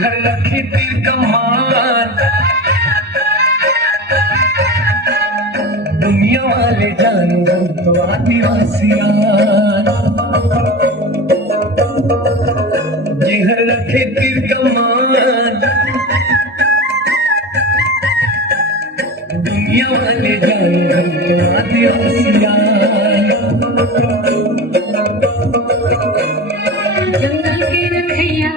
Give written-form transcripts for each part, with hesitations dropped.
हर रखी तीर कमान, दुनिया वाले जानो तो आदिवासियां। हर रखे तीर कमान, दुनिया वाले जानो तो आदिवासियां। जंगल के रखैया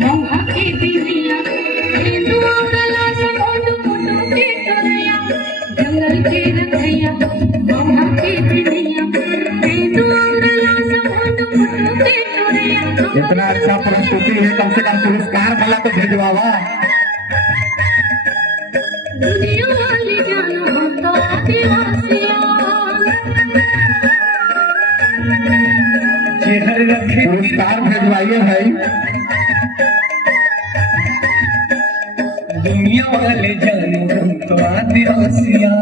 मौहा के बिहैया, हिंदुआ कला से मोट मोटो के तोरैया। जंगल के रखैया मौहा के बिहैया, हिंदुआ कला से मोट मोटो के तोरैया। इतना अच्छा प्रस्तुति है, कम से कम पुरस्कार वाला तो भिजवावा। दुनिया वाले जानो हम तो आदिवासियां। हर रखे पुरस्कार भिजवाइए भाई। दुनिया वाले जानो हम तो आदिवासियां।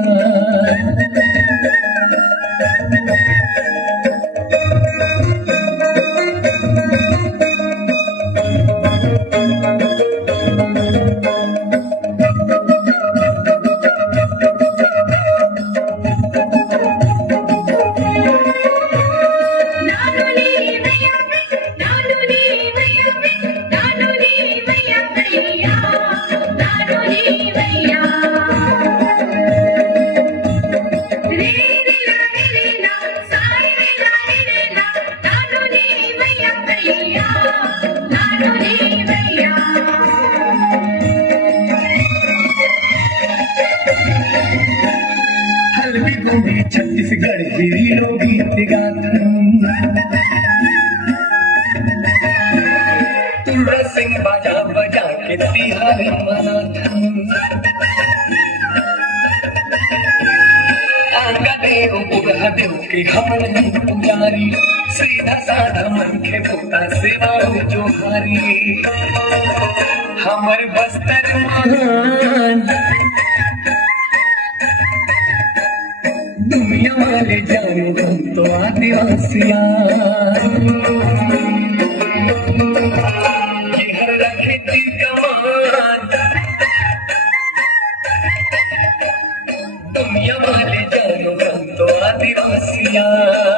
हल्दी गोभी छत्तीसगढ़ हीरो गीत गाथन, तुर्रा सिंह बाजा बजा के तिहारी मनाथन। आंगा देव बुढ़ा देव के हमन पुजारी, सीधा साधा मन के पुता सेवा जोहारी। हमर बस्तर महान, दुनिया वाले जानो हम तो आदिवासियां। हर रखे तीर कमान, दुनिया वाले जानो हम तो आदिवासियां।